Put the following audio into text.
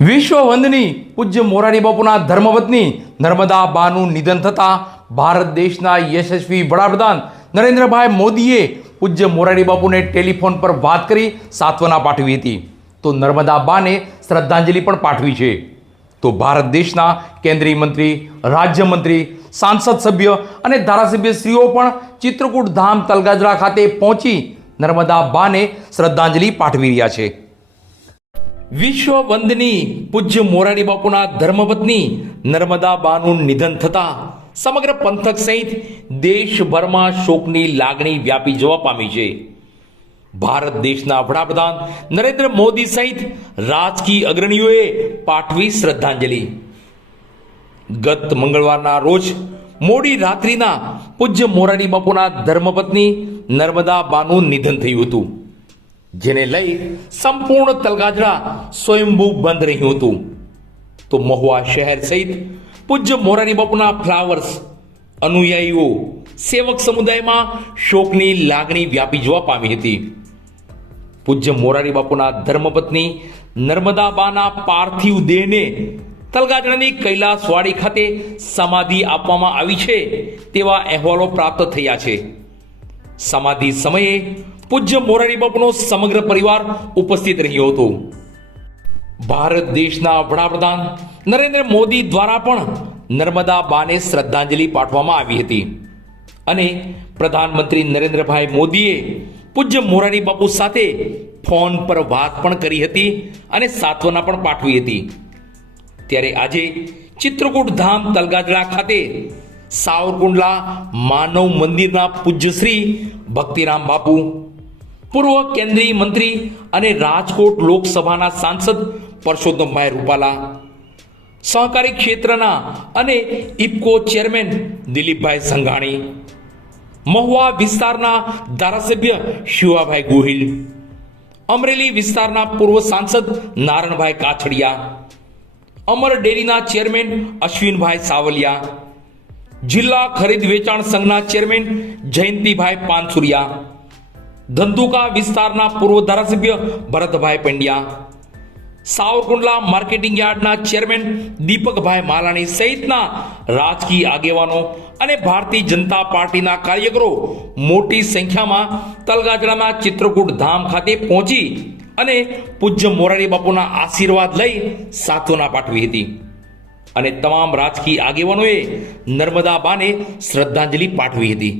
વિશ્વ વંદની પૂજ્ય મોરારી બાપુના ધર્મવતની નર્મદા બાનું નિધન થતાં ભારત દેશના યશસ્વી વડાપ્રધાન નરેન્દ્રભાઈ મોદીએ પૂજ્ય મોરારી બાપુને ટેલિફોન પર વાત કરી સાંત્વના પાઠવી હતી. તો નર્મદા બાને શ્રદ્ધાંજલિ પણ પાઠવી છે. તો ભારત દેશના કેન્દ્રીય મંત્રી, રાજ્યમંત્રી, સાંસદ સભ્ય અને ધારાસભ્યશ્રીઓ પણ ચિત્રકૂટ ધામ તલગાજરા ખાતે પહોંચી નર્મદા બાને શ્રદ્ધાંજલિ પાઠવી રહ્યા છે. વિશ્વ વંદની પૂજ્ય મોરારી બાપુના ધર્મપત્ની નર્મદા બાનું નિધન થતા સમગ્ર પંથક સહિત દેશભરમાં શોકની લાગણી વ્યાપી જવા પામી છે. ભારત દેશના વડાપ્રધાન નરેન્દ્ર મોદી સહિત રાજકીય અગ્રણીઓએ પાઠવી શ્રદ્ધાંજલિ. ગત મંગળવારના રોજ મોડી રાત્રિના પૂજ્ય મોરારી બાપુના ધર્મપત્ની નર્મદા બાનું નિધન થયું હતું. જેને લઈ સંપૂર્ણ તલગાજરા સ્વયંભૂ બંધ રહ્યું હતું. તો મહુવા શહેર સહિત પૂજ્ય મોરારી બાપુના ફ્લાવર્સ અનુયાયીઓ, સેવક સમુદાયમાં શોકની લાગણી વ્યાપી જવા પામી હતી. પૂજ્ય મોરારી બાપુના ધર્મપત્ની નર્મદાબાના પાર્થિવ દેહને તલગાજણાની કૈલાસવાડી ખાતે સમાધિ આપવામાં આવી છે તેવા અહેવાલો પ્રાપ્ત થયા છે. સમાધિ સમયે પૂજ્ય મોરારી બાપુનો સમગ્ર પરિવાર ઉપસ્થિત રહ્યો હતો. ભારત દેશના વડાપ્રધાન નરેન્દ્ર મોદી દ્વારા પણ નર્મદા બાને શ્રદ્ધાંજલિ પાઠવવામાં આવી હતી. અને પ્રધાનમંત્રી નરેન્દ્રભાઈ મોદીએ પૂજ્ય મોરારી બાપુ સાથે ફોન પર વાત પણ કરી હતી અને સાંત્વના પણ પાઠવી હતી. ત્યારે આજે ચિત્રકૂટ ધામ તલગાજડા ખાતે સાવરકુંડલા માનવ મંદિરના પૂજ્યશ્રી ભક્તિરામ બાપુ પૂર્વ કેન્દ્રીય મંત્રી અને રાજકોટ લોકસભાના સાંસદ પરસોત્તમભાઈ રૂપાલા, સહકારી ક્ષેત્રના અને ઇફકો ચેરમેન દિલીપભાઈ સંઘાણી, મહુવા વિસ્તારના ધારાસભ્ય શિવાભાઈ ગોહિલ, અમરેલી વિસ્તારના પૂર્વ સાંસદ નારણભાઈ કાછડિયા, અમર ડેરીના ચેરમેન અશ્વિનભાઈ સાવલિયા, જિલ્લા ખરીદ વેચાણ સંઘના ચેરમેન જયંતિભાઈ પાનસુરિયા ધંધુકા વિસ્તારના પૂર્વ ધારાસભ્ય ભરતભાઈ પંડ્યા. સાવરકુંડલા માર્કેટિંગ યાર્ડના ચેરમેન દીપકભાઈ માલાણી સહિતના રાજકીય આગેવાનો અને ભારતીય જનતા પાર્ટીના કાર્યકરો મોટી સંખ્યામાં તલગાજડાના ચિત્રકૂટ ધામ ખાતે પહોંચી અને પૂજ્ય મોરારી બાપુના આશીર્વાદ લઈ સાત્વના પાઠવી હતી. અને તમામ રાજકીય આગેવાનોએ નર્મદા બાને શ્રદ્ધાંજલિ પાઠવી હતી.